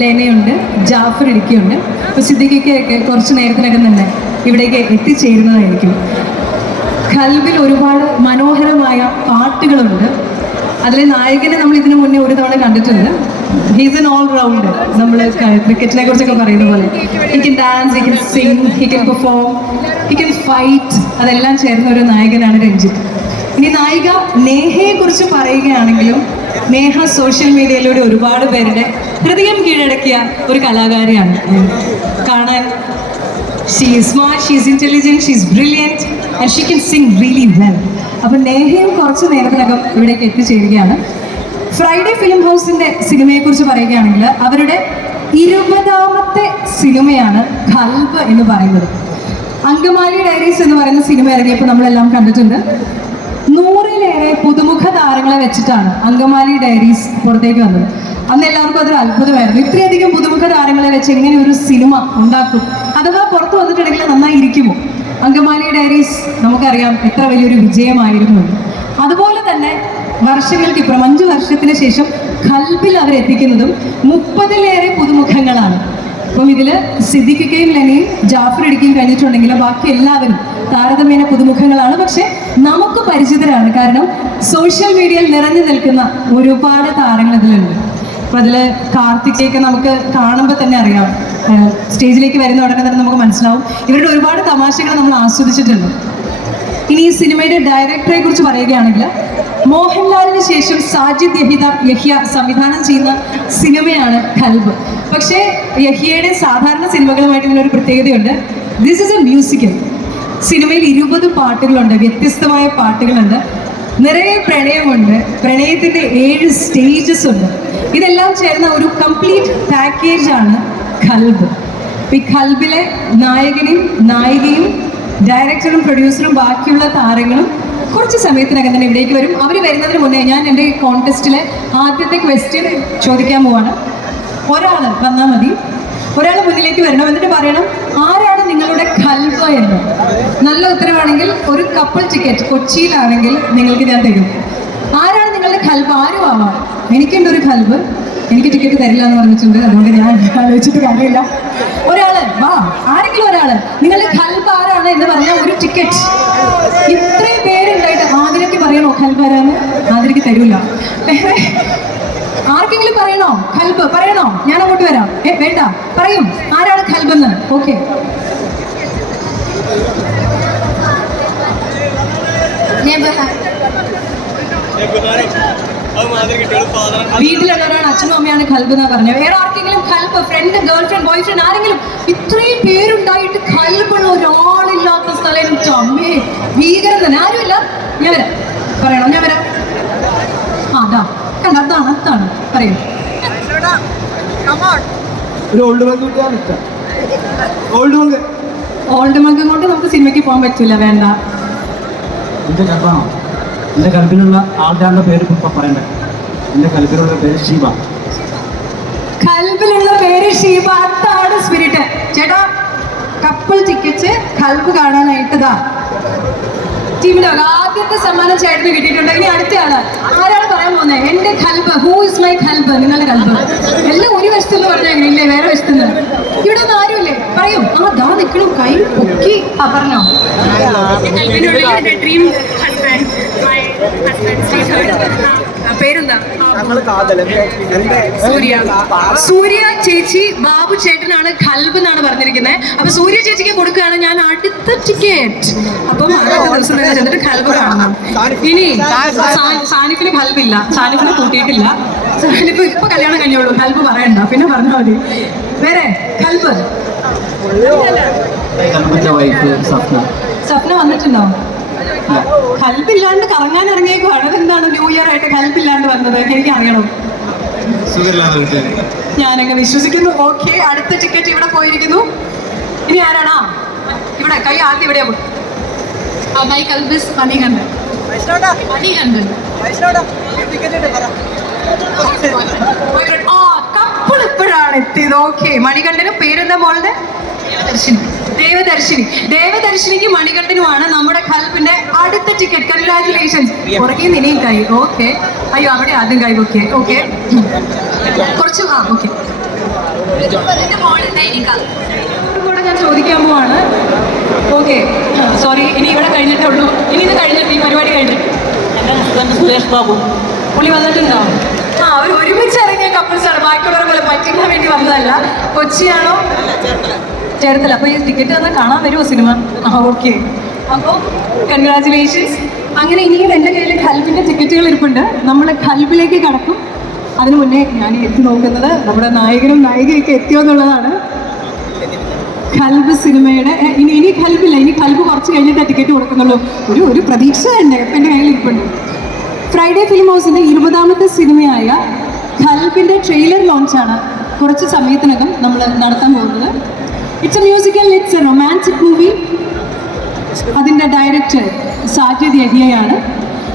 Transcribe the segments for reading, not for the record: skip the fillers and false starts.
ലെനയുണ്ട്, ജാഫർ ഇടുക്കിയുണ്ട്. അപ്പോൾ സിദ്ദിഖിക്കൊക്കെ കുറച്ച് നേരത്തിനകം തന്നെ ഇവിടേക്ക് എത്തിച്ചേരുന്നതായിരിക്കും. ഖൽബിൽ ഒരുപാട് മനോഹരമായ പാട്ടുകളുണ്ട്. അതിലെ നായകനെ നമ്മൾ ഇതിനു മുന്നേ ഒരു തവണ കണ്ടിട്ടുണ്ട്. He's an all rounder. നമ്മൾ ക്രിക്കറ്റിനെ കുറിച്ചൊക്കെ പറയുന്ന പോലെ he can dance, he can Singh, he can perform, he can fight. അതെല്ലാം ചേർന്ന ഒരു നായകനാണ് രഞ്ജിത്ത്. ഇനി നായിക നേഹയെ കുറിച്ച് പറയുകയാണെങ്കിലും നേഹ സോഷ്യൽ മീഡിയയിലൂടെ ഒരുപാട് പേരുടെ ഹൃദയം കീഴടക്കിയ ഒരു കലാകാരിയാണ്. കാണാൻ she is smart, she is intelligent, she is brilliant and she can Singh really well. അപ്പം നേഹയും കുറച്ച് നേരത്തിനകം ഇവിടേക്ക് എത്തിച്ചേരുകയാണ്. ഫ്രൈഡേ ഫിലിം ഹൗസിൻ്റെ സിനിമയെക്കുറിച്ച് പറയുകയാണെങ്കിൽ അവരുടെ 20ാമത്തെ സിനിമയാണ് ഖൽബ് എന്ന് പറയുന്നത്. അങ്കമാലി ഡയറീസ് എന്ന് പറയുന്ന സിനിമ ഇറങ്ങിയപ്പോൾ നമ്മളെല്ലാം കണ്ടിട്ടുണ്ട്. 100ലേറെ പുതുമുഖ താരങ്ങളെ വെച്ചിട്ടാണ് അങ്കമാലി ഡയറീസ് പുറത്തേക്ക് വന്നത്. അന്ന് എല്ലാവർക്കും അതൊരു അത്ഭുതമായിരുന്നു. ഇത്രയധികം പുതുമുഖ താരങ്ങളെ വെച്ച് എങ്ങനെ ഒരു സിനിമ ഉണ്ടാക്കും, അഥവാ പുറത്തു വന്നിട്ടുണ്ടെങ്കിൽ നന്നായിരിക്കുമോ? അങ്കമാലി ഡയറീസ് നമുക്കറിയാം എത്ര വലിയൊരു വിജയമായിരുന്നു. അതുപോലെ തന്നെ വർഷങ്ങൾക്കിപ്പുറം 5 വർഷത്തിന് ശേഷം ഖൽബിൽ അവരെത്തിക്കുന്നതും 30ലേറെ പുതുമുഖങ്ങളാണ്. അപ്പം ഇതിൽ സിദ്ദിഖിക്കയും ലെനയും ജാഫർ ഇടുക്കിയും കഴിഞ്ഞിട്ടുണ്ടെങ്കിൽ ബാക്കി എല്ലാവരും താരതമ്യേന പുതുമുഖങ്ങളാണ്. പക്ഷെ നമുക്ക് പരിചിതരാണ്, കാരണം സോഷ്യൽ മീഡിയയിൽ നിറഞ്ഞു നിൽക്കുന്ന ഒരുപാട് താരങ്ങൾ ഇതിലുണ്ട്. അപ്പം അതിൽ കാർത്തികയൊക്കെ നമുക്ക് കാണുമ്പോൾ തന്നെ അറിയാം, സ്റ്റേജിലേക്ക് വരുന്ന ഉടനെ തന്നെ നമുക്ക് മനസ്സിലാവും ഇവരുടെ ഒരുപാട് തമാശകൾ നമ്മൾ ആസ്വദിച്ചിട്ടുണ്ട്. ഇനി ഈ സിനിമയുടെ ഡയറക്ടറെ കുറിച്ച് പറയുകയാണെങ്കിൽ മോഹൻലാലിന് ശേഷം സാജിദ് യഹിയ സംവിധാനം ചെയ്യുന്ന സിനിമയാണ് ഖൽബ്. പക്ഷേ യഹിയയുടെ സാധാരണ സിനിമകളുമായിട്ട് ഇതിനൊരു പ്രത്യേകതയുണ്ട്. This is A musical. സിനിമയിൽ 20 പാട്ടുകളുണ്ട്, വ്യത്യസ്തമായ പാട്ടുകളുണ്ട്, നിറയെ പ്രണയമുണ്ട്, പ്രണയത്തിൻ്റെ 7 സ്റ്റേജസ് ഉണ്ട്. ഇതെല്ലാം ചേർന്ന ഒരു കംപ്ലീറ്റ് പാക്കേജാണ് ഖൽബ്. ഈ ഖൽബിലെ നായകനും നായികയും ഡയറക്ടറും പ്രൊഡ്യൂസറും ബാക്കിയുള്ള താരങ്ങളും കുറച്ച് സമയത്തിനകം തന്നെ ഇവിടേക്ക് വരും. അവർ വരുന്നതിന് മുന്നേ ഞാൻ എൻ്റെ കോൺടെസ്റ്റിലെ ആദ്യത്തെ ക്വസ്റ്റ്യൻ ചോദിക്കാൻ പോവാണ്. ഒരാൾ വന്നാൽ മതി, ഒരാൾ മുന്നിലേക്ക് വരണം, എന്നിട്ട് പറയണം ആരാണ് നിങ്ങളുടെ ഖൽബ് എന്ന്. നല്ല ഉത്തരവാണെങ്കിൽ ഒരു കപ്പിൾ ടിക്കറ്റ് കൊച്ചിയിലാണെങ്കിൽ നിങ്ങൾക്ക് ഞാൻ തരും. ആരാണ് നിങ്ങളുടെ ഖൽബ്? ആരും ആവാം. എനിക്കുണ്ട് ഒരു ഖൽബ്, എനിക്ക് ടിക്കറ്റ് തരില്ല എന്ന് പറഞ്ഞിട്ടുണ്ട്, അതുകൊണ്ട് ഞാൻ ആലോചിച്ചിട്ട് കാര്യമില്ല. ഒരാള് വാ, ആരെങ്കിലും ഒരാള് നിങ്ങളുടെ ഖൽബ് ആരാണ് എന്ന് പറഞ്ഞാൽ ഒരു ടിക്കറ്റ്. ഇത്രയും പേരുണ്ടായിട്ട് ആതിരയ്ക്ക് പറയണോ ഖൽബ് ആരാന്ന്? ആതിരയ്ക്ക് തരൂല. ആർക്കെങ്കിലും പറയണോ ഖൽബ്? പറയണോ? ഞാൻ അങ്ങോട്ട് വരാം. വേണ്ട, പറയും ആരാണ് ഖൽബെന്ന്. ഓക്കെ, വീട്ടിലുള്ളവരാണ്, അച്ഛനും അമ്മയാണ് ഖൽബ് എന്നാ പറഞ്ഞത്. വേറെ ആർക്കെങ്കിലും ഖൽബ്? Friend, girl friend, boy friend, ആരെങ്കിലും? ഇത്രയും പേരുണ്ടായിട്ട് ഖൽബുള്ള ഒരാളില്ലാത്ത സ്ഥലം അമ്മേ ഭീകരം തന്നെ. ആരുമില്ല? ഞാൻ വരാം. പറയണോ? ഞാൻ വരാം. അതാ കണ്ട, അതാണ് പറയൂ. ഓൾഡ് മകം കൊണ്ട് നമുക്ക് സിനിമയ്ക്ക് പോകാൻ പറ്റില്ല. വേണ്ട. എൻ്റെ ഖൽബിലുള്ള ആളുടെ പേര് പറയണ്ട. എൻ്റെ ഖൽബിലുള്ള പേര് ഷീബ. ഖൽബിലുള്ള പേര് ഷീബ. അതാണ് സ്പിരിറ്റ്. ചേട്ടാ, കപ്പിൾ ടിക്കറ്റ് ഖൽബ് കാണാനായിട്ടതാ ടീമിന്റെ ആദ്യത്തെ സമ്മാനം ചേട്ടന് കിട്ടിയിട്ടുണ്ട്. ഇനി അടുത്തയാള് ആരാണ് പറയാൻ പോകുന്നത്? എന്റെ ഖൽബ്, ഹൂ ഇസ് മൈ ഖൽബ്? നിങ്ങളുടെ ഖൽബ്. എല്ലാം ഒരു വശത്തുനിന്ന് പറഞ്ഞാൽ ഇല്ലേ, വേറെ വശത്തുനിന്ന്. ഇവിടെ ഒന്നും ആരുമില്ലേ? പറയും. ആ ദാ നിൽക്കണം, കൈ പൊക്കി. ആ പറഞ്ഞോ. പേരെന്താ? സൂര്യ ചേച്ചി. ബാബു ചേട്ടനാണ് ഖൽബ് എന്നാണ് പറഞ്ഞിരിക്കുന്നത്. അപ്പൊ സൂര്യ ചേച്ചിക്ക് കൊടുക്കുകയാണ് ഞാൻ അടുത്ത ടിക്കറ്റ്. അപ്പം അടുത്ത ദിവസം തന്നെ ചെന്നിട്ട് ഖൽബ് കാണണം. ഇനി സാനിഫിന് ഖൽബില്ല, സാനിഫിനെ കൂട്ടിയിട്ടില്ല. സാനിഫ് ഇപ്പൊ കല്യാണം കഴിഞ്ഞോളൂ, ഖൽബ് പറയണ്ട, പിന്നെ പറഞ്ഞാൽ മതി. വേറെ ഖൽബ്? സപ്ന വന്നിട്ടുണ്ടോ? ഖൽബില്ലാണ്ട് കറങ്ങാൻ ഇറങ്ങിയേക്കുവാണ്. എന്താണ് ന്യൂ ഇയർ ആയിട്ട് ഖൽബില്ലാണ്ട് വന്നത്? എനിക്ക് അറിയണം. ഞാനങ്ങ് വിശ്വസിക്കുന്നു. ഓക്കെ, അടുത്ത ടിക്കറ്റ് ഇവിടെ പോയിരിക്കുന്നു. ഇനി ആരാണാ ഇവിടെ? കൈ ആദ്യം ഇവിടെയാ. മൈ ഖൽബിസ് മണികണ്ഠൻ. മണികണ്ഠൻ കപ്പിൾ ഇപ്പോഴാണ് എത്തിയത്. ഓക്കെ, മണികണ്ഠനും പേരെന്താ മോളുടെ? ദേവദർശിനി. ദേവദർശിനിക്ക് മണികണ്ഠനുമാണ് നമ്മുടെ ഖൽബിന്റെ അടുത്ത ടിക്കറ്റ്. കൺഗ്രാറ്റുലേഷൻസ്. പുറകെ നിന്നെയും കൈ. ഓക്കെ, അയ്യോ അവിടെ ആദ്യം കൈ. ഓക്കെ ഓക്കെ, കുറച്ച് ഓക്കെ. കൂടെ ഞാൻ ചോദിക്കാൻ പോവാണ്. ഓക്കെ, സോറി, ഇനി ഇവിടെ കഴിഞ്ഞിട്ടേ ഉള്ളൂ. ഇനി ഇത് കഴിഞ്ഞിട്ട് ഈ പരിപാടി കഴിഞ്ഞിട്ട് എൻ്റെ ഹസ്ബൻഡ് സുരേഷ് ബാബു. പുള്ളി വന്നിട്ടുണ്ടോ? ആ, അവർ ഒരുമിച്ച് ഇറങ്ങിയ കപ്പിൾസാണ്. ബാക്കിയുള്ളവരെ പോലെ പറ്റിക്കാൻ വേണ്ടി വന്നതല്ല. കൊച്ചിയാണോ? ചേർത്തല. അപ്പോൾ ഈ ടിക്കറ്റ് തന്നാൽ കാണാൻ വരുമോ സിനിമ? ആ, ഓക്കെ. അപ്പോൾ കൺഗ്രാറ്റുലേഷൻസ്. അങ്ങനെ ഇനിയും എൻ്റെ കയ്യിൽ ഖൽബിൻ്റെ ടിക്കറ്റുകൾ ഇരിപ്പുണ്ട്. നമ്മൾ ഖൽബിലേക്ക് കടക്കും. അതിനു മുന്നേ ഞാൻ എത്തി നോക്കുന്നത് നമ്മുടെ നായകനും നായികയൊക്കെ എത്തിയോ എന്നുള്ളതാണ്. ഖൽബ് സിനിമയുടെ ഇനി ഖൽബില്ല, ഇനി ഖൽബ് കുറച്ച് കഴിഞ്ഞിട്ട് ടിക്കറ്റ് കൊടുക്കുന്നുള്ളൂ. ഒരു പ്രതീക്ഷ തന്നെ ഇപ്പം എൻ്റെ കയ്യിൽ ഇരിപ്പുണ്ട്. ഫ്രൈഡേ ഫിലിം ഹൗസിൻ്റെ 20ാമത്തെ സിനിമയായ ഖൽബിൻ്റെ ട്രെയിലർ ലോഞ്ചാണ് കുറച്ച് സമയത്തിനകം നമ്മൾ നടത്താൻ പോകുന്നത്. It's A musical, it's A romantic movie. അതിൻ്റെ ഡയറക്ടർ സാജിദ് യഹിയയാണ്.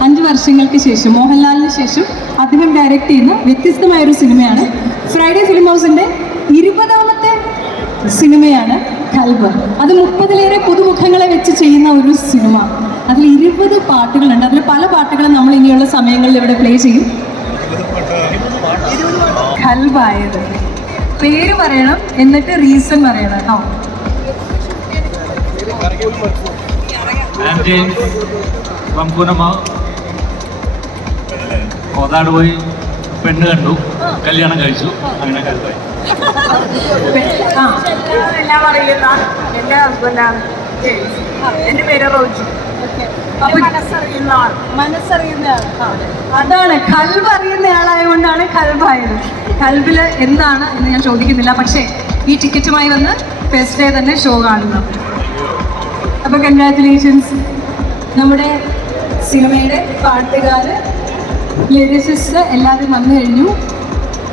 5 വർഷങ്ങൾക്ക് ശേഷം, മോഹൻലാലിന് ശേഷം അദ്ദേഹം ഡയറക്റ്റ് ചെയ്യുന്ന വ്യത്യസ്തമായൊരു സിനിമയാണ്. ഫ്രൈഡേ ഫിലിം ഹൗസിൻ്റെ 20ാമത്തെ സിനിമയാണ് ഖൽബ്. അത് 30ലേറെ പുതുമുഖങ്ങളെ വെച്ച് ചെയ്യുന്ന ഒരു സിനിമ. അതിൽ 20 പാട്ടുകളുണ്ട്. അതിൽ പല പാട്ടുകളും നമ്മൾ ഇനിയുള്ള സമയങ്ങളിൽ ഇവിടെ പ്ലേ ചെയ്യും. ഖൽബായത് പേര് പറയണം, എന്നിട്ട് റീസൺ പറയണം കേട്ടോ. കോതാട് പോയി പെണ്ണ് കണ്ടു, കല്യാണം കഴിച്ചു, അങ്ങനെ കൽബായി. എല്ലാം അറിയുന്ന എൻ്റെ ഹസ്ബൻഡാണ് ജെയിംസ്. എൻ്റെ പേര് റോജി. മനസ്സറിയുന്ന ആൾ. മനസ്സറിയുന്ന ആൾ. അതാണ് ഖൽബ് അറിയുന്ന ആളായതുകൊണ്ടാണ് ഖൽബായത്. ഖൽബിൽ എന്താണ് എന്ന് ഞാൻ ചോദിക്കുന്നില്ല, പക്ഷേ ഈ ടിക്കറ്റുമായി വന്ന് ഫസ്റ്റ് ഡേ തന്നെ ഷോ കാണുന്നു. അപ്പോൾ കൺഗ്രാറ്റുലേഷൻസ്. നമ്മുടെ സിനിമയുടെ പാട്ടുകാർ, ലിറിസിസ്റ്റ് എല്ലാവരും വന്നു കഴിഞ്ഞു.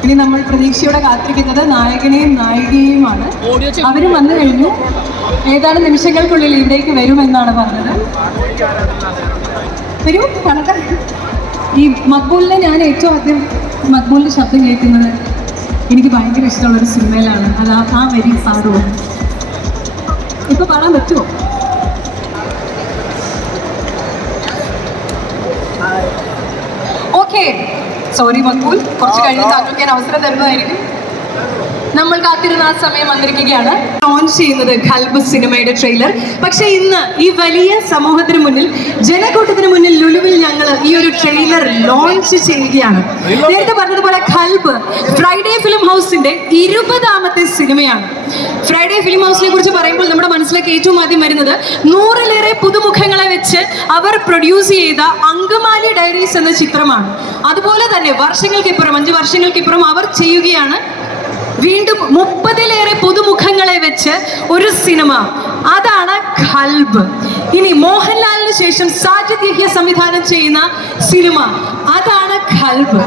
ഇനി നമ്മൾ പ്രതീക്ഷയോടെ കാത്തിരിക്കുന്നത് നായകനെയും നായികയെയുമാണ്. അവരും വന്നു കഴിഞ്ഞു. ഏതാനും നിമിഷങ്ങൾക്കുള്ളിൽ ഇവിടേക്ക് വരുമെന്നാണ് പറഞ്ഞത്. വരൂ, കാണട്ടെ. ഈ മക്ബൂലിനെ ഞാൻ ഏറ്റവും ആദ്യം മക്ബൂലിൻ്റെ ശബ്ദം കേൾക്കുന്നത് എനിക്ക് ഭയങ്കര ഇഷ്ടമുള്ളൊരു സിനിമയിലാണ്. അത് ആ വരി പാടുമോ? ഇപ്പോൾ പാടാൻ പറ്റുമോ? ഓക്കെ, സോറി മക്ബൂൽ, കുറച്ച് കഴിഞ്ഞ് താങ്കൾക്ക് ഞാൻ അവസരം തരുന്നതായിരിക്കും. നമ്മൾ കാത്തിരുന്ന ആ സമയം വന്നിരിക്കുകയാണ്. ലോഞ്ച് ചെയ്യുന്നത് ഖൽബ് സിനിമയുടെ ട്രെയിലർ. പക്ഷേ ഇന്ന് ഈ വലിയ സമൂഹത്തിന് മുന്നിൽ, ജനക്കൂട്ടത്തിന് മുന്നിൽ ലുലുവിൽ ഞങ്ങൾ ഈ ഒരു ട്രെയിലർ ലോഞ്ച് ചെയ്യുകയാണ്. നേരത്തെ പറഞ്ഞതുപോലെ ഖൽബ് ഫ്രൈഡേ ഫിലിം ഹൗസിന്റെ 20ാമത്തെ സിനിമയാണ്. ഫ്രൈഡേ ഫിലിം ഹൗസിനെ കുറിച്ച് പറയുമ്പോൾ നമ്മുടെ മനസ്സിലേക്ക് ഏറ്റവും ആദ്യം വരുന്നത് 100ലേറെ പുതുമുഖങ്ങളെ വെച്ച് അവർ പ്രൊഡ്യൂസ് ചെയ്ത അങ്കമാലി ഡയറീസ് എന്ന ചിത്രമാണ്. അതുപോലെ തന്നെ വർഷങ്ങൾക്കിപ്പുറം, 5 വർഷങ്ങൾക്കിപ്പുറം അവർ ചെയ്യുകയാണ് വീണ്ടും 30ലേറെ പുതുമുഖങ്ങളെ വെച്ച് ഒരു സിനിമ. അതാണ് ഖൽബ്. ഇനി മോഹൻലാലിന് ശേഷം സാജിദ് യഹിയ സംവിധാനം ചെയ്യുന്ന സിനിമ, അതാണ് ഖൽബ്.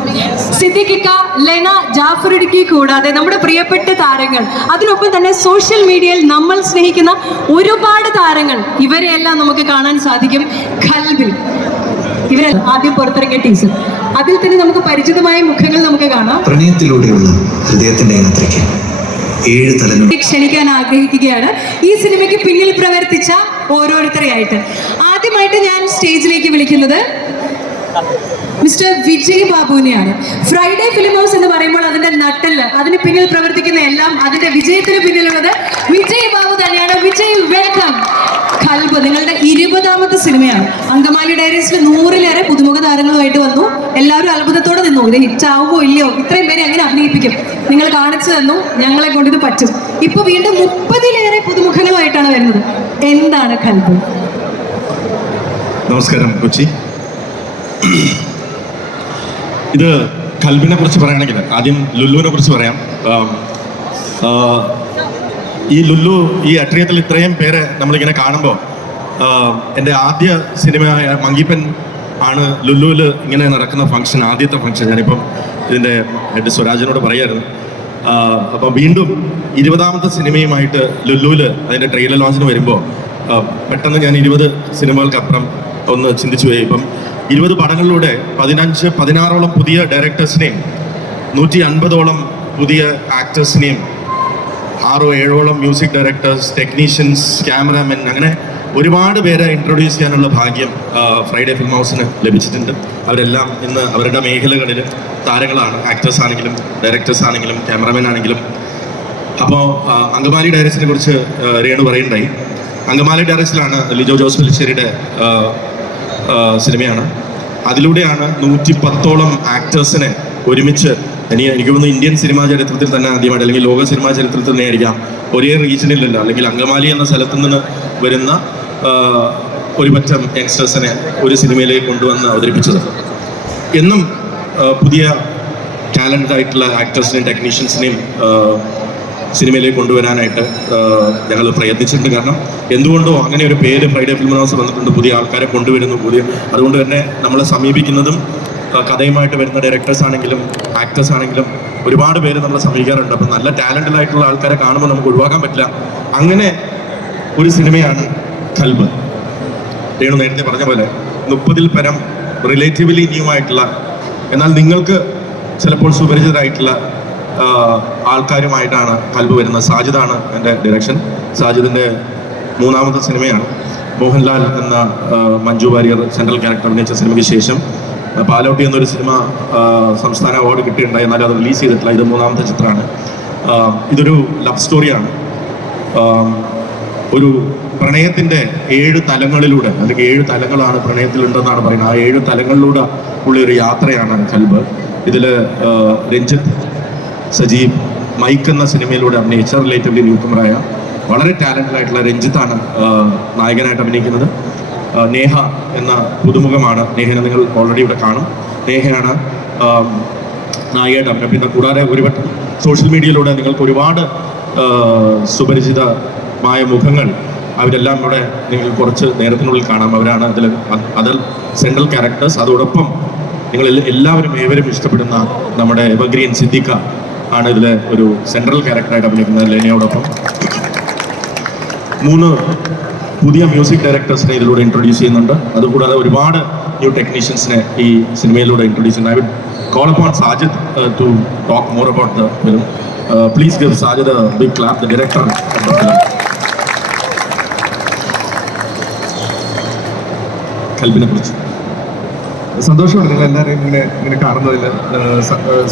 സിദ്ദിഖിക്ക, ലെന, ജാഫർ ഇടുക്കി കൂടാതെ നമ്മുടെ പ്രിയപ്പെട്ട താരങ്ങൾ, അതിനൊപ്പം തന്നെ സോഷ്യൽ മീഡിയയിൽ നമ്മൾ സ്നേഹിക്കുന്ന ഒരുപാട് താരങ്ങൾ, ഇവരെയെല്ലാം നമുക്ക് കാണാൻ സാധിക്കും ഖൽബിൽ. ഇവരെ ആദ്യം പുറത്തിറങ്ങിയ ടീസർ, അതിൽ തന്നെ നമുക്ക് പരിചിതമായ മുഖങ്ങൾ നമുക്ക് കാണാം. പ്രണയത്തിലൂടെയുള്ള ഹൃദയത്തിന്റെ യാത്രയ്ക്ക് 7 തലങ്ങൾ ക്ഷണിക്കാൻ ആഗ്രഹിക്കുകയാണ് ഈ സിനിമയ്ക്ക് പിന്നിൽ പ്രവർത്തിച്ച ഓരോരുത്തരെയായിട്ട്. ആദ്യമായിട്ട് ഞാൻ സ്റ്റേജിലേക്ക് വിളിക്കുന്നത് മിസ്റ്റർ വിജയ് ബാബുവിനെയാണ്. ഫ്രൈഡേ ഫിലിം ഹൗസ് എന്ന് പറയുമ്പോൾ അതിന്റെ നട്ടല്, അതിന് പിന്നിൽ പ്രവർത്തിക്കുന്ന എല്ലാം, അതിന്റെ വിജയത്തിന് പിന്നിലുള്ളത് വിജയ് ബാബു തന്നെയാണ്. വിജയ്, വെൽക്കം. ഖൽബ് നിങ്ങളുടെ 20ാമത്തെ സിനിമയാണ്. അങ്കമാലി ഡയറീസിൽ 100ലേറെ പുതുമുഖ താരങ്ങളുമായിട്ട് വന്നു. എല്ലാവരും അത്ഭുതത്തോടെ നിന്നു, ഇത് ഹിറ്റ് ആവുമോ ഇല്ലയോ, ഇത്രയും പേരെ എങ്ങനെ അഭിനയിപ്പിക്കും. നിങ്ങൾ കാണിച്ചു തന്നു, ഞങ്ങളെ കൊണ്ട് ഇത് പറ്റും. ഇപ്പൊ വീണ്ടും 30ലേറെ പുതുമുഖങ്ങളുമായിട്ടാണ് വരുന്നത്. എന്താണ് ഖൽബ്? നമസ്കാരം കൊച്ചി. ഇത് ഖൽബിനെ കുറിച്ച് പറയുകയാണെങ്കിൽ ആദ്യം ലുല്ലുവിനെ കുറിച്ച് പറയാം. ഈ ലുല്ലു, ഈ അട്രിയത്തിൽ ഇത്രയും പേരെ നമ്മളിങ്ങനെ കാണുമ്പോൾ എൻ്റെ ആദ്യ സിനിമയായ മങ്കിപ്പൻ ആണ് ലുല്ലുവിൽ ഇങ്ങനെ നടക്കുന്ന ഫംഗ്ഷൻ, ആദ്യത്തെ ഫംഗ്ഷൻ. ഞാനിപ്പം ഇതിൻ്റെ ഹെഡ് സ്വരാജിനോട് പറയായിരുന്നു. അപ്പം വീണ്ടും 20ാമത്തെ സിനിമയുമായിട്ട് ലുല്ലുവിൽ അതിൻ്റെ ട്രെയിലർ ലോഞ്ചിന് വരുമ്പോൾ പെട്ടെന്ന് ഞാൻ 20 സിനിമകൾക്കപ്പുറം ഒന്ന് ചിന്തിച്ചു പോയി. ഇപ്പം 20 പടങ്ങളിലൂടെ 15-16ഓളം പുതിയ ഡയറക്ടേഴ്സിനെയും 150ഓളം പുതിയ ആക്ടേഴ്സിനെയും 6-7ഓളം മ്യൂസിക് ഡയറക്ടേഴ്സ്, ടെക്നീഷ്യൻസ്, ക്യാമറാമെൻ, അങ്ങനെ ഒരുപാട് പേരെ ഇൻട്രൊഡ്യൂസ് ചെയ്യാനുള്ള ഭാഗ്യം ഫ്രൈഡേ ഫിലിം ഹൗസിന് ലഭിച്ചിട്ടുണ്ട്. അവരെല്ലാം ഇന്ന് അവരുടെ മേഖലകളിൽ താരങ്ങളാണ്. ആക്ടേഴ്സ് ആണെങ്കിലും, ഡയറക്ടേഴ്സ് ആണെങ്കിലും, ക്യാമറാമാൻ ആണെങ്കിലും. അപ്പോൾ അങ്കമാലി ഡയറക്ടറിനെ കുറിച്ച് രേണു പറയുണ്ടായി. അങ്കമാലി ഡയറക്ടറിലാണ് ലിജോ ജോസ് പെല്ലിശ്ശേരിയുടെ സിനിമയാണ്. അതിലൂടെയാണ് 110ഓളം ആക്ടേഴ്സിനെ ഒരുമിച്ച് എനിക്ക് തോന്നുന്നു ഇന്ത്യൻ സിനിമാ ചരിത്രത്തിൽ തന്നെ ആദ്യമായിട്ട്, അല്ലെങ്കിൽ ലോക സിനിമാ ചരിത്രത്തിൽ തന്നെ ആയിരിക്കാം, ഒരേ റീജിയനിലല്ല, അല്ലെങ്കിൽ അങ്കമാലി എന്ന സ്ഥലത്തു നിന്ന് വരുന്ന ഒരു പറ്റം യങ്സ്റ്റേഴ്സിനെ ഒരു സിനിമയിലേക്ക് കൊണ്ടുവന്ന് അവതരിപ്പിച്ചത്. എന്നും പുതിയ ടാലൻ്റ് ആയിട്ടുള്ള ആക്ടേഴ്സിനെയും ടെക്നീഷ്യൻസിനെയും സിനിമയിലേക്ക് കൊണ്ടുവരാനായിട്ട് ഞങ്ങൾ പ്രയത്നിച്ചിട്ടുണ്ട്. കാരണം എന്തുകൊണ്ടോ അങ്ങനെ ഒരു പേര് ഫ്രൈഡേ ഫിലിം ഹൗസ് വന്നിട്ടുണ്ട്, പുതിയ ആൾക്കാരെ കൊണ്ടുവരുന്നു. അതുകൊണ്ട് തന്നെ നമ്മളെ സമീപിക്കുന്നതും കഥയുമായിട്ട് വരുന്ന ഡയറക്ടേഴ്സ് ആണെങ്കിലും ആക്ടേഴ്സ് ആണെങ്കിലും ഒരുപാട് പേര് നമ്മളെ സമീപിക്കാറുണ്ട്. അപ്പം നല്ല ടാലൻ്റഡായിട്ടുള്ള ആൾക്കാരെ കാണുമ്പോൾ നമുക്ക് ഒഴിവാക്കാൻ പറ്റില്ല. അങ്ങനെ ഒരു സിനിമയാണ് കൽബ്. രേണു നേരത്തെ പറഞ്ഞ പോലെ 30-ൽ പരം റിലേറ്റീവ്ലി ന്യൂ ആയിട്ടുള്ള, എന്നാൽ നിങ്ങൾക്ക് ചിലപ്പോൾ സുപരിചിതരായിട്ടുള്ള ആൾക്കാരുമായിട്ടാണ് കൽബ് വരുന്നത്. സാജിദാണ് എൻ്റെ ഡയറക്ഷൻ. സാജിദിൻ്റെ 3ാമത്തെ സിനിമയാണ്. മോഹൻലാൽ എന്ന മഞ്ജു വാര്യർ സെൻട്രൽ ക്യാരക്ടർ അഭിനയിച്ച സിനിമയ്ക്ക് ശേഷം പാലോട്ടി എന്നൊരു സിനിമ സംസ്ഥാന അവാർഡ് കിട്ടിയിട്ടുണ്ടായി, എന്നാലും അത് റിലീസ് ചെയ്തിട്ടില്ല. ഇത് 3ാമത്തെ ചിത്രമാണ്. ഇതൊരു ലവ് സ്റ്റോറിയാണ്. ഒരു പ്രണയത്തിൻ്റെ 7 തലങ്ങളിലൂടെ, അല്ലെങ്കിൽ 7 തലങ്ങളാണ് പ്രണയത്തിലുണ്ടെന്നാണ് പറയുന്നത്. ആ 7 തലങ്ങളിലൂടെ ഉള്ള ഒരു യാത്രയാണ് കൽബ്. ഇതിൽ രഞ്ജിത്ത്, സജീവ്, മൈക്ക് എന്ന സിനിമയിലൂടെ അഭിനയിച്ച റിലേറ്റീവ്ലി ന്യൂകമറായ വളരെ ടാലൻ്റഡ് ആയിട്ടുള്ള രഞ്ജിത്താണ് നായകനായിട്ട് അഭിനയിക്കുന്നത്. നേഹ എന്ന പുതുമുഖമാണ്. നേഹനെ നിങ്ങൾ ഓൾറെഡി ഇവിടെ കാണും. നേഹയാണ് നായികയായിട്ട് അഭിനയം. പിന്നെ കൂടാതെ ഒരുപാട് സോഷ്യൽ മീഡിയയിലൂടെ നിങ്ങൾക്ക് ഒരുപാട് സുപരിചിതമായ മുഖങ്ങൾ, അവരെല്ലാം ഇവിടെ നിങ്ങൾ കുറച്ച് നേരത്തിനുള്ളിൽ കാണാം. അവരാണ് അതിൽ അതർ സെൻട്രൽ ക്യാരക്ടേഴ്സ്. അതോടൊപ്പം നിങ്ങൾ എല്ലാവരും ഏവരും ഇഷ്ടപ്പെടുന്ന നമ്മുടെ എവർഗ്രീൻ സിദ്ദിഖ ആണ് ഇതിലെ ഒരു സെൻട്രൽ ക്യാരക്ടറായിട്ട് അഭിനയിക്കുന്നത് ലേനയോടൊപ്പം. 3 പുതിയ മ്യൂസിക് ഡയറക്ടേഴ്സിനെ ഇതിലൂടെ ഇൻട്രൊഡ്യൂസ് ചെയ്യുന്നുണ്ട്. അതുകൂടാതെ ഒരുപാട് ന്യൂ ടെക്നീഷ്യൻസിനെ ഈ സിനിമയിലൂടെ ഇൻട്രൊഡ്യൂസ് ചെയ്യുന്നത്. I will call upon Sajid to talk more about the film. Please give Sajid a big clap, the director of the film. കൽബിനെ കുറിച്ച് സന്തോഷമാണ് നിങ്ങൾ എല്ലാവരെയും ഇങ്ങനെ കാണുന്നതിൽ.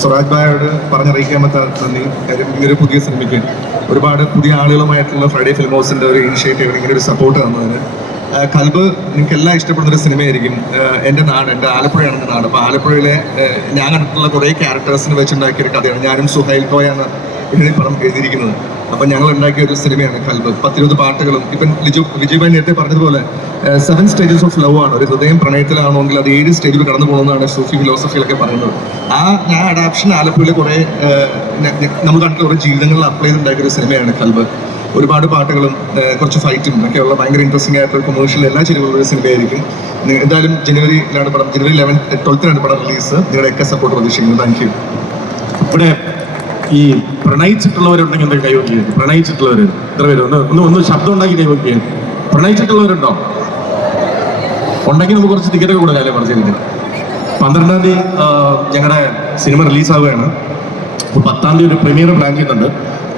സ്വരാജ് ഭായോട് പറഞ്ഞറിയിക്കാൻ പറ്റാത്ത നന്ദി. ഇങ്ങനൊരു പുതിയ സിനിമയ്ക്ക് ഒരുപാട് പുതിയ ആളുകളുമായിട്ടുള്ള ഫ്രൈഡേ ഫിലിം ഹൗസിൻ്റെ ഒരു ഇനിഷ്യേറ്റീവിന് ഇങ്ങനെ ഒരു സപ്പോർട്ട് തന്നതിന്. കൽബ് നിങ്ങൾക്ക് എല്ലാം ഇഷ്ടപ്പെടുന്ന ഒരു സിനിമയായിരിക്കും. എൻ്റെ നാട്, എൻ്റെ ആലപ്പുഴയാണ് എൻ്റെ നാട്. അപ്പോൾ ആലപ്പുഴയിലെ ഞാൻ കണ്ടിട്ടുള്ള കുറേ ക്യാരക്ടേഴ്സിന് വെച്ചുണ്ടാക്കിയൊരു കഥയാണ്. ഞാനും സുഹൈൽ കോയാണ് ഇതിനെ പടം എഴുതിയിരിക്കുന്നത്. അപ്പം ഞങ്ങൾ ഉണ്ടാക്കിയ ഒരു സിനിമയാണ് കൽബ്. 10-20 പാട്ടുകളും. ഇപ്പം വിജയ് നേരത്തെ പറഞ്ഞതുപോലെ 7 സ്റ്റേജസ് ഓഫ് ലവ് ആണ്. ഒരു ഹൃദയം പ്രണയത്തിലാണെങ്കിൽ അത് 7 സ്റ്റേജിൽ കടന്നു പോകുന്നതാണ് സൂഫി ഫിലോസഫിയിലൊക്കെ പറയുന്നത്. ഞാൻ അഡാപ്ഷൻ ആലപ്പുഴയിലെ കുറേ നമ്മൾ കണ്ടിട്ടുള്ള കുറേ ജീവിതങ്ങളിൽ അപ്ലൈ ചെയ്തുണ്ടാക്കിയ ഒരു സിനിമയാണ് കൽബ്. ഒരുപാട് പാട്ടുകളും കുറച്ച് ഫൈറ്റും ഒക്കെയുള്ള ഭയങ്കര ഇൻട്രസ്റ്റിംഗ് ആയിട്ടുള്ള കൊമേഴ്ഷ്യൽ എല്ലാ ചെരിവുള്ള ഒരു സിനിമയായിരിക്കും. എന്തായാലും ജനുവരിയിലാണ് പടം, ജനുവരി 12th പടം റിലീസ്. നിങ്ങളുടെയൊക്കെ സപ്പോർട്ട് പ്രതീക്ഷിക്കുന്നു. Thank you. ഇവിടെ ഈ പ്രണയിച്ചിട്ടുള്ളവരുണ്ടെങ്കിൽ എന്തൊക്കെ കൈവയ്ക്കുക? പ്രണയിച്ചിട്ടുള്ളവർ എത്ര പേര്? ഒന്ന് ശബ്ദം ഉണ്ടാക്കി കൈവയ്ക്കുക. പ്രണയിച്ചിട്ടുള്ളവരുണ്ടോ? ഉണ്ടെങ്കിൽ നമുക്ക് കുറച്ച് ടിക്കറ്റൊക്കെ കൊടുക്കാമല്ലേ പറഞ്ഞിട്ട്. 12-ാം തീയതി ഞങ്ങളുടെ സിനിമ റിലീസാവുകയാണ്. അപ്പോൾ 10-ാം തീയതി ഒരു പ്രീമിയർ പ്ലാൻ ചെയ്യുന്നുണ്ട്.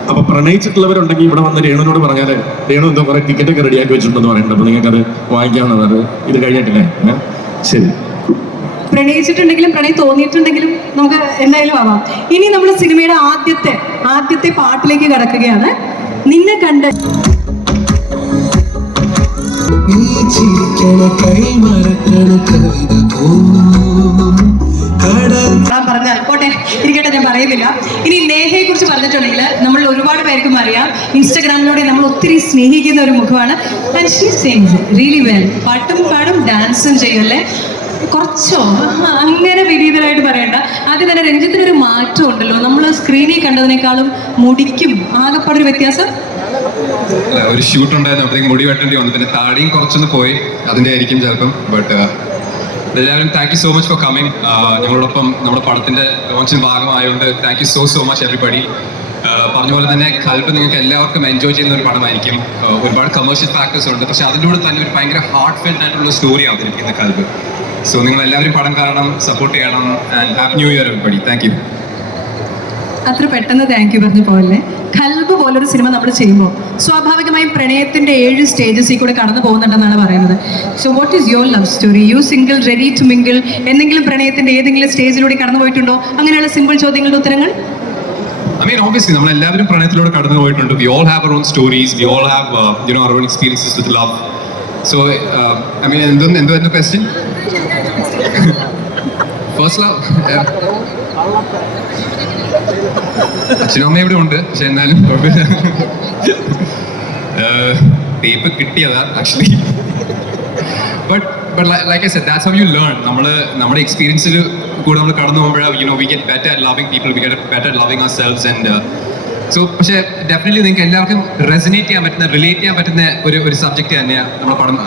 അപ്പോൾ പ്രണയിച്ചിട്ടുള്ളവരുണ്ടെങ്കിൽ ഇവിടെ വന്ന് രേണുവിനോട് പറഞ്ഞാൽ രേണു എന്തോ കുറേ ടിക്കറ്റൊക്കെ റെഡിയാക്കി വെച്ചിട്ടുണ്ടെന്ന് പറയുന്നുണ്ട്. അപ്പോൾ നിങ്ങൾക്കത് വാങ്ങിക്കാവുന്നത്. ഇത് കഴിഞ്ഞിട്ടില്ലേ? ശരി. പ്രണയിച്ചിട്ടുണ്ടെങ്കിലും പ്രണയം തോന്നിയിട്ടുണ്ടെങ്കിലും നമുക്ക് എന്തായാലും ആവാം. ഇനി നമ്മൾ സിനിമയുടെ ആദ്യത്തെ പാട്ടിലേക്ക് കടക്കുകയാണ്. നിന്നെ കണ്ട് പറഞ്ഞാൽ പോട്ടെ, ഇരിക്കട്ടെ, ഞാൻ പറയുന്നില്ല. ഇനി നേഹയെ കുറിച്ച് പറഞ്ഞിട്ടുണ്ടെങ്കിൽ നമ്മൾ ഒരുപാട് പേർക്കും അറിയാം. ഇൻസ്റ്റാഗ്രാമിലൂടെ നമ്മൾ ഒത്തിരി സ്നേഹിക്കുന്ന ഒരു മുഖമാണ്. And she sings really well. പാട്ടും പാടും ഡാൻസും ചെയ്യല്ലേ. കുറച്ചോ അങ്ങനെ വിനീതരായിട്ട് പറയണ്ട. ആദ്യം തന്നെ രഞ്ജിത്തിനൊരു മാറ്റം ഉണ്ടല്ലോ. നമ്മൾ സ്ക്രീനിൽ കണ്ടതിനേക്കാളും മുടിക്കും ആകെപ്പാടൊരു വ്യത്യാസം. ഒരു ഷൂട്ട് ഉണ്ടായിരുന്നു, അപ്പോഴത്തേക്ക് മുടി വെട്ടേണ്ടി വന്നു. പിന്നെ താടിയും കുറച്ചൊന്ന് പോയി, അതിൻ്റെ ആയിരിക്കും ചിലപ്പം. ബട്ട് എല്ലാവരും thank you so much for coming. ഞങ്ങളോടൊപ്പം നമ്മുടെ പടത്തിൻ്റെ ലോഞ്ചിന് ഭാഗമായതുകൊണ്ട് thank you so much everybody. പറഞ്ഞ പോലെ തന്നെ കൽബ് നിങ്ങൾക്ക് എല്ലാവർക്കും എൻജോയ് ചെയ്യുന്ന ഒരു പടമായിരിക്കും. ഒരുപാട് കമേഴ്ഷ്യൽ ഫാക്ടേഴ്സ് ഉണ്ട്, പക്ഷെ അതിലൂടെ തന്നെ ഒരു ഭയങ്കര ഹാർട്ട് ഫെൽറ്റ് ആയിട്ടുള്ള സ്റ്റോറി അവതരിപ്പിക്കുന്ന കൽബ്. സോ നിങ്ങൾ എല്ലാവരും പടം കാണണം, സപ്പോർട്ട് ചെയ്യണം. And happy new year everybody. Thank you. അത്ര പെട്ടെന്ന് താങ്ക് യു പറഞ്ഞു പോകല്ലേ. കൽബ് പോലൊരു സിനിമ നമ്മൾ ചെയ്യുമ്പോൾ സ്വാഭാവികമായും പ്രണയത്തിൻ്റെ 7 സ്റ്റേജസിൽ കൂടെ കടന്നു പോകുന്നുണ്ടെന്നാണ് പറയുന്നത്. So what is your love story? You single, ready to mingle? എന്തെങ്കിലും പ്രണയത്തിൻ്റെ ഏതെങ്കിലും സ്റ്റേജിലൂടെ കടന്നു പോയിട്ടുണ്ടോ? അങ്ങനെയുള്ള സിമ്പിൾ ചോദ്യങ്ങളുടെ ഉത്തരങ്ങൾ. I mean, obviously, നമ്മൾ എല്ലാവരും പ്രണയത്തിലൂടെ കടന്നു പോയിട്ടുണ്ട്. We all have our own stories. We all have, our own experiences with love. So, I mean, എന്തുവായിരുന്നു question? First love. അച്ഛനും അമ്മയും ഇവിടെ ഉണ്ട്, പക്ഷെ എന്നാലും കുഴപ്പമില്ല. ടേപ്പ് കിട്ടിയതാ actually. But like I said, that's how you learn. നമ്മുടെ എക്സ്പീരിയൻസിൽ കൂടെ നമ്മൾ കടന്നു പോകുമ്പോഴാണ് we get better at loving people, we get better at loving ourselves, and so പക്ഷേ ഡെഫിനറ്റ്ലി നിങ്ങൾക്ക് എല്ലാവർക്കും റെസനേറ്റ് ചെയ്യാൻ പറ്റുന്ന, റിലേറ്റ് ചെയ്യാൻ പറ്റുന്ന ഒരു സബ്ജക്റ്റ് തന്നെയാണ് നമ്മൾ പടം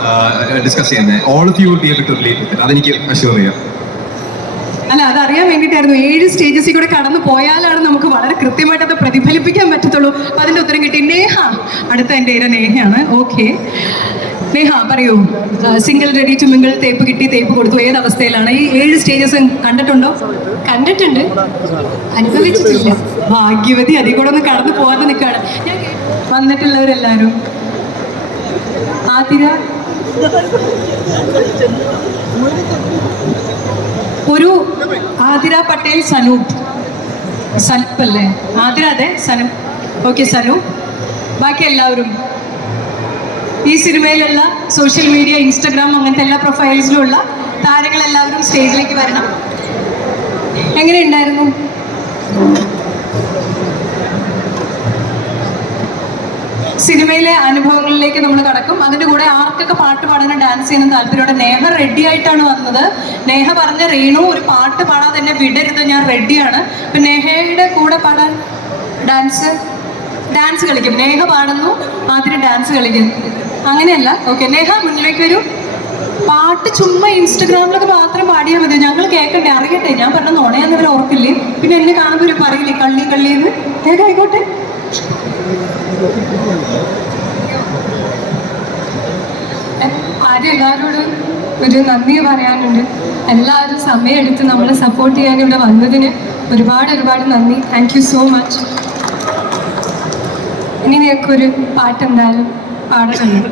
ഡിസ്കസ് ചെയ്യുന്നത്. All of you will be able to relate with it. അതെനിക്ക് അഷ്യൂർ ചെയ്യാം. അല്ല, അതറിയാൻ വേണ്ടിയിട്ടായിരുന്നു. 7 സ്റ്റേജസിൽ കൂടെ കടന്നു പോയാലാണ് നമുക്ക് വളരെ കൃത്യമായിട്ട് അത് പ്രതിഫലിപ്പിക്കാൻ പറ്റത്തുള്ളൂ. അപ്പൊ അതിന്റെ ഉത്തരം കിട്ടി. നേഹ, അടുത്ത എൻ്റെ പേര് നേഹയാണ്. ഓക്കെ നേഹ, പറയൂ. സിംഗിൾ റെഡി ടു മിംഗിൾ തേപ്പ് കിട്ടി, തേപ്പ് കൊടുത്തു. ഏത് അവസ്ഥയിലാണ്? ഈ 7 സ്റ്റേജസ് കണ്ടിട്ടുണ്ടോ? കണ്ടിട്ടുണ്ട്, അനുഭവിച്ചിട്ടില്ല. ഭാഗ്യവതി, അതിൽ കൂടെ ഒന്ന് കടന്നു പോകാതെ നിൽക്കുകയാണ്. ഞാൻ വന്നിട്ടുള്ളവരെല്ലാവരും ആതിര, ഒരു ആതിര പട്ടേൽ, സനൂപ് അല്ലേ? ആതിര, അതെ, സനൂപ്. ഓക്കെ, സനൂപ്. ബാക്കി എല്ലാവരും ഈ സിനിമയിലുള്ള സോഷ്യൽ മീഡിയ, ഇൻസ്റ്റഗ്രാം, അങ്ങനത്തെ എല്ലാ പ്രൊഫൈൽസിലുള്ള താരങ്ങളെല്ലാവരും സ്റ്റേജിലേക്ക് വരണം. എങ്ങനെയുണ്ടായിരുന്നു? സിനിമയിലെ അനുഭവങ്ങളിലേക്ക് നമ്മൾ കടക്കും. അതിൻ്റെ കൂടെ ആർക്കൊക്കെ പാട്ട് പാടാനും ഡാൻസ് ചെയ്യാനും താല്പര്യമുണ്ട്? നേഹ റെഡി ആയിട്ടാണ് വന്നത്. നേഹ പറഞ്ഞ റേണു ഒരു പാട്ട് പാടാൻ തന്നെ വിടരുത്, ഞാൻ റെഡിയാണ്. അപ്പം നേഹയുടെ കൂടെ പാടാൻ ഡാൻസ് കളിക്കും. നേഹ പാടുന്നു, ആദ്യം ഡാൻസ് കളിക്കും. അങ്ങനെയല്ല. ഓക്കെ, നേഹ മുന്നിലേക്ക് വരൂ. പാട്ട് ചുമ്മാ ഇൻസ്റ്റഗ്രാമിലൊക്കെ മാത്രം പാടിയാൽ മതി, ഞങ്ങൾ കേൾക്കണ്ടേ, അറിയട്ടെ. ഞാൻ പറഞ്ഞ നുണയെന്ന് ഇവർ ഓർക്കില്ലേ? പിന്നെ എന്നെ കാണുമ്പോൾ ഒരു പറയില്ലേ കള്ളിന്ന്? നേഹ ആയിക്കോട്ടെ. ആദ്യം എല്ലാവരോടും ഒരു നന്ദി പറയാനുണ്ട്. എല്ലാവരും സമയമെടുത്ത് നമ്മളെ സപ്പോർട്ട് ചെയ്യാൻ ഇവിടെ വന്നതിന് ഒരുപാട് നന്ദി. Thank you so much. ഇനി നിങ്ങൾക്കൊരു പാട്ട് എന്തായാലും പാടണം.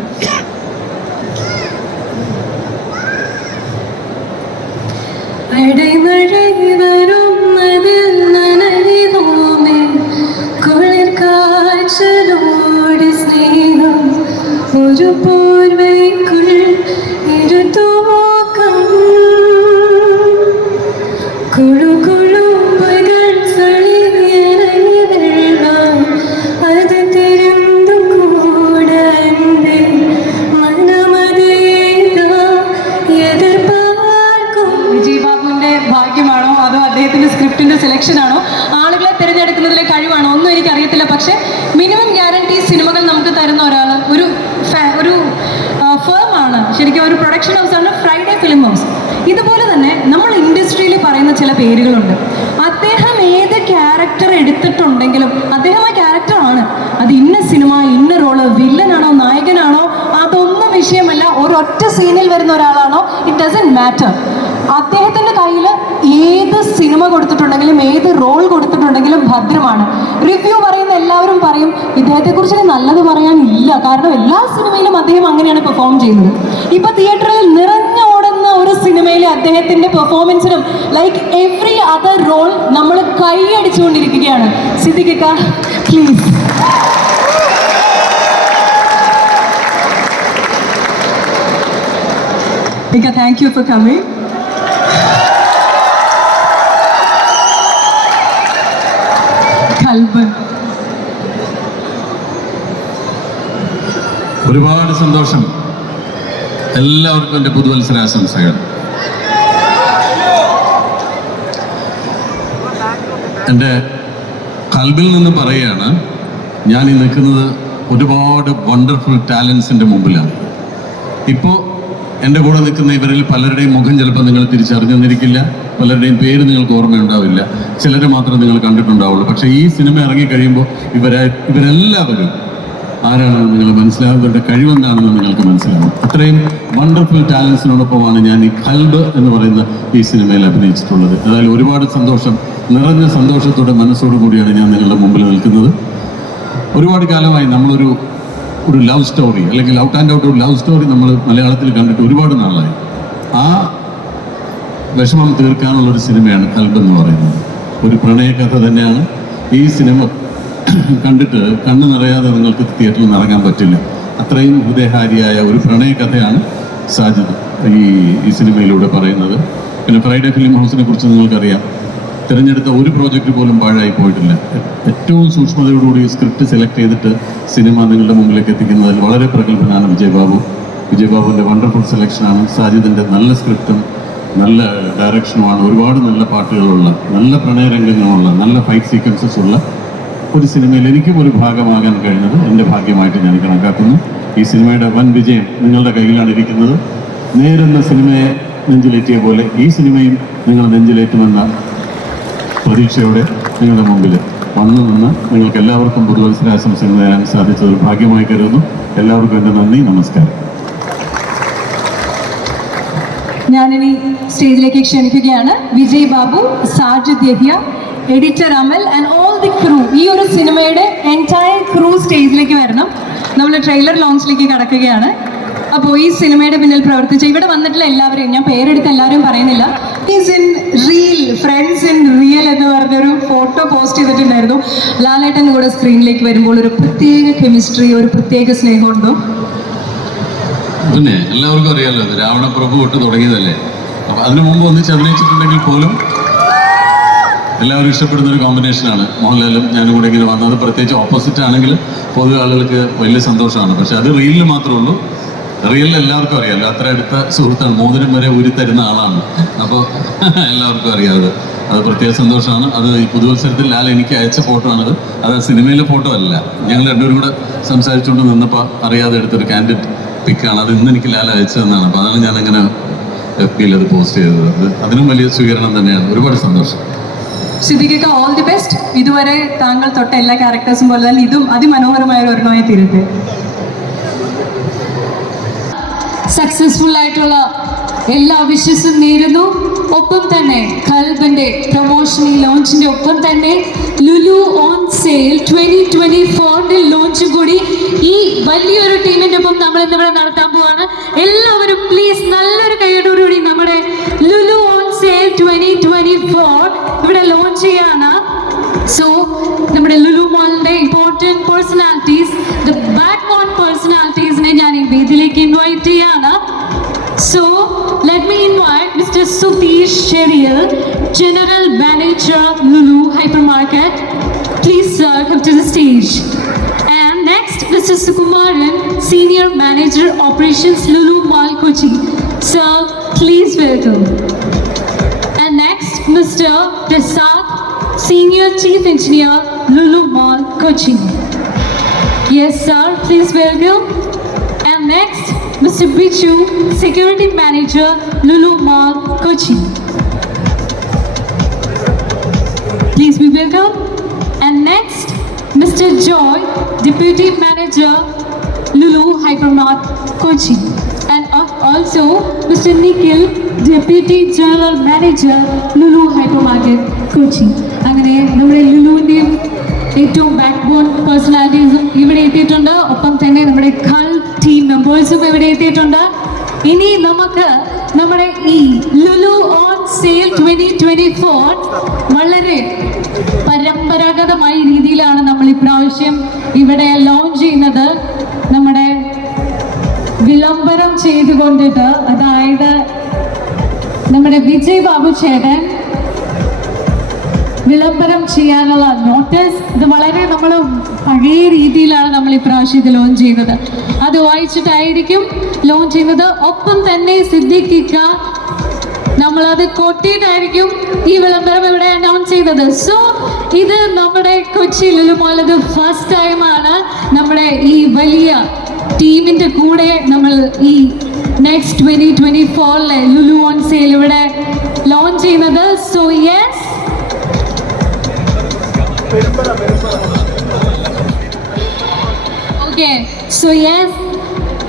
അടൈമഴ വരുന്നതിൽ നനയുന്നോമേ, കുളിർ കാഴ്ചലോട് സ്നേഹം, ഒരു പോർവൈക്കുൾ ഇരുതൂക്കം, കുളുകുളുമ്പുകൾ സളിയറങ്ങി വെള്ളം, അത് തിരുന്നു കൂടെ എൻ്റെ മനമതേതാ എതിർപ്പാർക്കും. വിജയ് ബാബുവിൻ്റെ ഭാഗ്യമാണോ അതോ അദ്ദേഹത്തിൻ്റെ സ്ക്രിപ്റ്റിൻ്റെ സെലക്ഷനാണോ ആളുകളെ തിരഞ്ഞെടുക്കുന്നതിലെ കഴിവാണോ ഒന്നും എനിക്കറിയത്തില്ല. പക്ഷേ മിനിമം ഗ്യാരണ്ടി സിനിമകൾ നമുക്ക് തരുന്ന ഒരാൾ, ഒരു ഫേമാണ്, ശരിക്കും ഒരു പ്രൊഡക്ഷൻ ഹൗസാണ് ഫ്രൈഡേ ഫിലിം ഹൗസ്. ഇതുപോലെ തന്നെ നമ്മൾ ഇൻഡസ്ട്രിയിൽ പറയുന്ന ചില പേരുകളുണ്ട്. അദ്ദേഹം ഏത് ക്യാരക്ടർ എടുത്തിട്ടുണ്ടെങ്കിലും അദ്ദേഹം ആ ക്യാരക്ടറാണ്. അത് ഇന്ന സിനിമ, ഇന്ന റോള്, വില്ലനാണോ നായകനാണോ അതൊന്നും വിഷയമല്ല. ഒരൊറ്റ സീനിൽ വരുന്ന ഒരാളാണോ, ഇറ്റ് ഡസൻറ്റ് മാറ്റർ. അദ്ദേഹത്തിൻ്റെ കയ്യിൽ ഏത് സിനിമ കൊടുത്തിട്ടുണ്ടെങ്കിലും ഏത് റോൾ കൊടുത്തിട്ടുണ്ടെങ്കിലും ഭദ്രമാണ്. റിവ്യൂ പറയുന്ന എല്ലാവരും പറയും ഇദ്ദേഹത്തെക്കുറിച്ച് നല്ലത് പറയാനില്ല, കാരണം എല്ലാ സിനിമയിലും അദ്ദേഹം അങ്ങനെയാണ് പെർഫോം ചെയ്യുന്നത്. ഇപ്പൊ തിയേറ്ററിൽ നിറഞ്ഞോടുന്ന ഒരു സിനിമയിലെ അദ്ദേഹത്തിന്റെ പെർഫോമൻസിനും ലൈക്ക് എവറി അതർ റോൾ നമ്മൾ കൈയടിച്ചുകൊണ്ടിരിക്കുകയാണ്. Siddique please. Thank you for coming. ഒരുപാട് സന്തോഷം. എല്ലാവർക്കും എൻ്റെ പുതുവത്സരാശംസകൾ. എൻ്റെ കൽബിൽ നിന്ന് പറയുകയാണ്, ഞാൻ ഈ നിൽക്കുന്നത് ഒരുപാട് വണ്ടർഫുൾ ടാലൻസിൻ്റെ മുമ്പിലാണ്. ഇപ്പോൾ എൻ്റെ കൂടെ നിൽക്കുന്ന ഇവരിൽ പലരുടെയും മുഖം ചിലപ്പോൾ നിങ്ങൾ തിരിച്ചറിഞ്ഞെന്നിരിക്കില്ല, പലരുടെയും പേര് നിങ്ങൾക്ക് ഓർമ്മയുണ്ടാവില്ല, ചിലരെ മാത്രം നിങ്ങൾ കണ്ടിട്ടുണ്ടാവുള്ളൂ. പക്ഷേ ഈ സിനിമ ഇറങ്ങിക്കഴിയുമ്പോൾ ഇവരെല്ലാവരും ആരാണെന്ന് നിങ്ങൾ മനസ്സിലാവും, ഇവരുടെ കഴിവെന്താണെന്ന് നിങ്ങൾക്ക് മനസ്സിലാവും. അത്രയും വണ്ടർഫുൾ ടാലൻസിനോടൊപ്പമാണ് ഞാൻ ഈ കൽബ് എന്ന് പറയുന്ന ഈ സിനിമയിൽ അഭിനയിച്ചിട്ടുള്ളത്. അതായത് ഒരുപാട് സന്തോഷം, നിറഞ്ഞ സന്തോഷത്തോടെ മനസ്സോടു കൂടിയാണ് ഞാൻ നിങ്ങളുടെ മുമ്പിൽ നിൽക്കുന്നത്. ഒരുപാട് കാലമായി നമ്മളൊരു ലവ് സ്റ്റോറി, അല്ലെങ്കിൽ ഔട്ട് ആൻഡ് ഔട്ട് ഒരു ലവ് സ്റ്റോറി നമ്മൾ മലയാളത്തിൽ കണ്ടിട്ട് ഒരുപാട് നാളായി. ആ വിഷമം തീർക്കാനുള്ളൊരു സിനിമയാണ് കൽബ് എന്ന് പറയുന്നത്. ഒരു പ്രണയകഥ തന്നെയാണ്. ഈ സിനിമ കണ്ടിട്ട് കണ്ണു നിറയാതെ നിങ്ങൾക്ക് തിയേറ്ററിൽ നിന്ന് ഇറങ്ങാൻ പറ്റില്ല. അത്രയും ഹൃദയഹാരിയായ ഒരു പ്രണയകഥയാണ് സാജിദ് ഈ സിനിമയിലൂടെ പറയുന്നത്. പിന്നെ ഫ്രൈഡേ ഫിലിം ഹൗസിനെ കുറിച്ച് നിങ്ങൾക്കറിയാം. തിരഞ്ഞെടുത്ത ഒരു പ്രോജക്റ്റ് പോലും പാഴായി പോയിട്ടില്ല. ഏറ്റവും സൂക്ഷ്മതയോടുകൂടി സ്ക്രിപ്റ്റ് സെലക്ട് ചെയ്തിട്ട് സിനിമ നിങ്ങളുടെ മുമ്പിലേക്ക് എത്തിക്കുന്നതിൽ വളരെ പ്രഗത്ഭനാണ് വിജയബാബുവിൻ്റെ വണ്ടർഫുൾ സെലക്ഷനാണ്. സാജിദിൻ്റെ നല്ല സ്ക്രിപ്റ്റും നല്ല ഡയറക്ഷനുമാണ്. ഒരുപാട് നല്ല പാട്ടുകളുള്ള, നല്ല പ്രണയരംഗങ്ങളുള്ള, നല്ല ഫൈറ്റ് സീക്വൻസസ് ഉള്ള ഒരു സിനിമയിൽ എനിക്കും ഒരു ഭാഗമാകാൻ കഴിഞ്ഞത് എൻ്റെ ഭാഗ്യമായിട്ട് ഞാൻ കണക്കാക്കുന്നു. ഈ സിനിമയുടെ വൻ വിജയം നിങ്ങളുടെ കയ്യിലാണ് ഇരിക്കുന്നത്. നേരെന്ന സിനിമയെ നെഞ്ചിലേറ്റിയ പോലെ ഈ സിനിമയും നിങ്ങൾ നെഞ്ചിലേറ്റുമെന്ന പ്രതീക്ഷയോടെ നിങ്ങളുടെ മുമ്പിൽ വന്നു നിന്ന് നിങ്ങൾക്ക് എല്ലാവർക്കും പുതുവത്സരാശംസകൾ നേരാൻ സാധിച്ചത് ഭാഗ്യമായി കരുതുന്നു. എല്ലാവർക്കും എൻ്റെ നന്ദി, നമസ്കാരം. ഞാനിനി സ്റ്റേജിലേക്ക് ക്ഷണിക്കുകയാണ് Vijay Babu, Sajid Yahiya, editor Amal and all the crew. ഈ ഒരു സിനിമയുടെ എൻറ്റയർ ക്രൂ സ്റ്റേജിലേക്ക് വരണം. നമ്മൾ ട്രെയിലർ ലോഞ്ചിലേക്ക് കടക്കുകയാണ്. അപ്പോൾ ഈ സിനിമയുടെ പിന്നിൽ പ്രവർത്തിച്ച ഇവിടെ വന്നിട്ടുള്ള എല്ലാവരെയും ഞാൻ പേരെടുത്ത് എല്ലാവരും പറയുന്നില്ല. Is in real, friends in real എന്ന് പറഞ്ഞൊരു ഫോട്ടോ പോസ്റ്റ് ചെയ്തിട്ടുണ്ടായിരുന്നു. ലാലേട്ടൻ കൂടെ സ്ക്രീനിലേക്ക് വരുമ്പോൾ ഒരു പ്രത്യേക കെമിസ്ട്രി, ഒരു പ്രത്യേക സ്നേഹമുണ്ടോ? പിന്നെ എല്ലാവർക്കും അറിയാമല്ലോ, അത് രാവണപ്രഭു തൊട്ട് തുടങ്ങിയതല്ലേ. അപ്പം അതിനു മുമ്പ് ഒന്നിച്ച് അഭിനയിച്ചിട്ടുണ്ടെങ്കിൽ പോലും എല്ലാവരും ഇഷ്ടപ്പെടുന്ന ഒരു കോമ്പിനേഷനാണ് മോഹൻലാലും ഞാനും കൂടെ ഇങ്ങനെ വന്നത്. പ്രത്യേകിച്ച് ഓപ്പോസിറ്റ് ആണെങ്കിൽ പൊതുവെ ആളുകൾക്ക് വലിയ സന്തോഷമാണ്. പക്ഷെ അത് റീലിൽ മാത്രമേ ഉള്ളൂ. റിയലിൽ എല്ലാവർക്കും അറിയാമല്ലോ, അത്ര അടുത്ത സുഹൃത്താണ്. മോതിരം വരെ ഊരിത്തരുന്ന ആളാണ്. അപ്പോൾ എല്ലാവർക്കും അറിയാതെ അത് പ്രത്യേക സന്തോഷമാണ്. അത് ഈ പുതുവത്സരത്തിൽ ലാൽ എനിക്ക് അയച്ച ഫോട്ടോ ആണത്. അത് ആ സിനിമയിലെ ഫോട്ടോ അല്ല. ഞങ്ങൾ രണ്ടുപേരും കൂടെ സംസാരിച്ചുകൊണ്ട് നിന്നപ്പോൾ അറിയാതെ എടുത്തൊരു കാൻഡിഡ് പിക്കാണ്. അത് ഇന്ന് എനിക്ക് ലാൽ അയച്ചതെന്നാണ്. അപ്പോൾ അതാണ് ഞാൻ അങ്ങനെ FB-യിൽ അത് പോസ്റ്റ് ചെയ്തത്. അതിനും വലിയ സ്വീകരണം തന്നെയാണ്. ഒരുപാട് സന്തോഷം. സിദ്ദിഖിക്ക് ഓൾ ദി ബെസ്റ്റ്. ഇതുവരെ താങ്കൾ തൊട്ട എല്ലാ ക്യാരക്ടേഴ്സും പോലെ തന്നെ ഇതും അതിമനോഹരമായ ഒരു ഒരെണ്ണമായി തീരട്ടെ. സക്സസ്ഫുൾ ആയിട്ടുള്ള എല്ലാ വിഷസും നേരുന്നു. ഒപ്പം തന്നെ ഖൽബിന്റെ പ്രൊമോഷൻ ലോഞ്ചിന്റെ ഒപ്പം തന്നെ ലുലു ഓൺ സെയിൽ 2024 ലോഞ്ചും കൂടി ഈ വലിയൊരു ടീമിന്റെ ഒപ്പം നമ്മൾ ഇന്നിവിടെ നടത്താൻ പോവാണ്. എല്ലാവരും പ്ലീസ് നല്ലൊരു കൈയോടുകൂടി നമ്മുടെ ലുലു ഓൺ സെയിൽ 2024 ഇവിടെ ലോഞ്ച് ചെയ്യാണ്. സോ നമ്മുടെ ലുലു മാളിന്റെ important personalities, the back bone പേഴ്സണാലിറ്റീസിനെ ഞാൻ ഈ വേദിയിലേക്ക് ഇൻവൈറ്റ് ചെയ്യാണ്. So let me invite Mr. Sutish Cherial, General Manager Lulu Hypermarket. Please sir, come to the stage. And next Mr. Sukumaran, Senior Manager Operations Lulu Mall Kochi. Sir, please welcome. And next Mr. Prasad, Senior Chief Engineer Lulu Mall Kochi. Yes sir, please welcome. And next Mr. Bichu, Security Manager, Lulu Mall, Kochi. Please be welcome. And next, Mr. Joy, Deputy Manager, Lulu Hypermart, Kochi. And also, Mr. Nikhil, Deputy General Manager, Lulu Hypermarket, Kochi. അങ്ങനെ നമ്മുടെ ലുലുവിൻ്റെയും ഏറ്റവും back bone പേഴ്സണാലിറ്റീസും ഇവിടെ എത്തിയിട്ടുണ്ട്. ഒപ്പം തന്നെ നമ്മുടെ ഖൽ team മെമ്പേഴ്സും ഇവിടെ എത്തിയിട്ടുണ്ട്. ഇനി നമുക്ക് നമ്മുടെ ഈ ലുലു ഓൺ സെയിൽ 2024 വളരെ പരമ്പരാഗതമായ രീതിയിലാണ് നമ്മൾ ഇപ്രാവശ്യം ഇവിടെ ലോഞ്ച് ചെയ്യുന്നത്. നമ്മുടെ വിളംബരം ചെയ്തുകൊണ്ടിട്ട്, അതായത് നമ്മുടെ വിജയ് ബാബു ചേട്ടൻ വിളംബരം ചെയ്യാനുള്ള നോട്ടീസ്, ഇത് വളരെ നമ്മൾ പഴയ രീതിയിലാണ് നമ്മൾ ഇപ്രാവശ്യം ഇത് ലോഞ്ച് ചെയ്യുന്നത്. അത് വായിച്ചിട്ടായിരിക്കും ലോഞ്ച് ചെയ്യുന്നത്. ഒപ്പം തന്നെ സിദ്ദിഖിക്ക നമ്മളത് കൊട്ടിയിട്ടായിരിക്കും ഈ വിളംബരം ഇവിടെ അനൗൺസ് ചെയ്തത്. സോ ഇത് നമ്മുടെ കൊച്ചി ലുലു മാൾ ഇത് ഫസ്റ്റ് ടൈമാണ് നമ്മുടെ ഈ വലിയ ടീമിൻ്റെ കൂടെ നമ്മൾ ഈ നെക്സ്റ്റ് 2024 ലുലു ഓൺ സെയിൽ ഇവിടെ ലോഞ്ച് ചെയ്യുന്നത്. So yes, okay, so yes,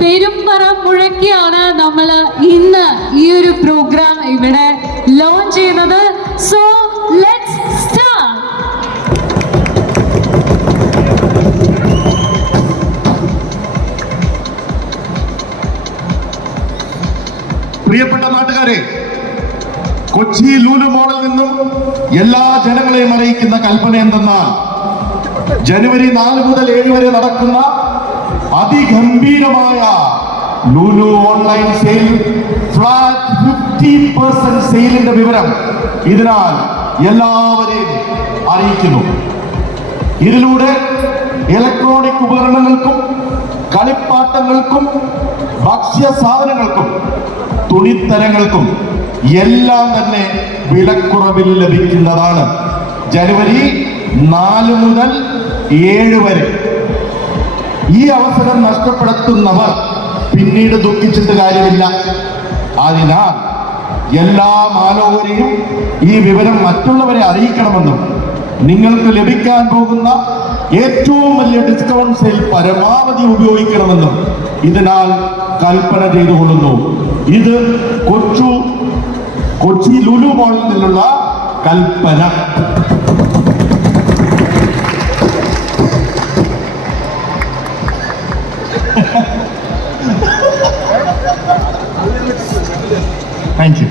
പെരുമ്പറ മുഴക്കിയാണ് നമ്മൾ ഇന്ന് ഈ ഒരു പ്രോഗ്രാം ഇവിടെ ലോഞ്ച് ചെയ്യുന്നത്. So let's start. പ്രിയപ്പെട്ട നാട്ടുകാരെ, കൊച്ചി ലുലു മോളിൽ നിന്നും എല്ലാ ജനങ്ങളെയും അറിയിക്കുന്ന കൽപ്പന എന്തെന്നാൽ ജനുവരി 4 മുതൽ 7 വരെ നടക്കുന്ന അതിഗംഭീരമായ ലുലു ഓൺലൈൻ സെയിൽ ഫ്ലാറ്റ് 50% സെയിലിന്റെ വിവരം ഇതിനാൽ എല്ലാവരെയും അറിയിക്കുന്നു. ഇതിലൂടെ ഇലക്ട്രോണിക് ഉപകരണങ്ങൾക്കും കളിപ്പാട്ടങ്ങൾക്കും ഭക്ഷ്യ സാധനങ്ങൾക്കും തുണിത്തരങ്ങൾക്കും എല്ലാം തന്നെ വിലക്കുറവിൽ ലഭിക്കുന്നതാണ്. ജനുവരി 4 മുതൽ 7 വരെ ഈ അവസരം നഷ്ടപ്പെടുത്തുന്നവർ പിന്നീട് ദുഃഖിച്ചിട്ട് കാര്യമില്ല. അതിനാൽ എല്ലാ മാനവരെയും ഈ വിവരം മറ്റുള്ളവരെ അറിയിക്കണമെന്നും നിങ്ങൾക്ക് ലഭിക്കാൻ പോകുന്ന ഏറ്റവും വലിയ ഡിസ്കൗണ്ട് സെയിൽ പരമാവധി ഉപയോഗിക്കണമെന്നും ഇതിനാൽ കൽപ്പന ചെയ്തുകൊള്ളുന്നു. ഇത് കൊച്ചി ലുലു മോളിൽ നിന്നുള്ള കൽപ്പന. Thank you.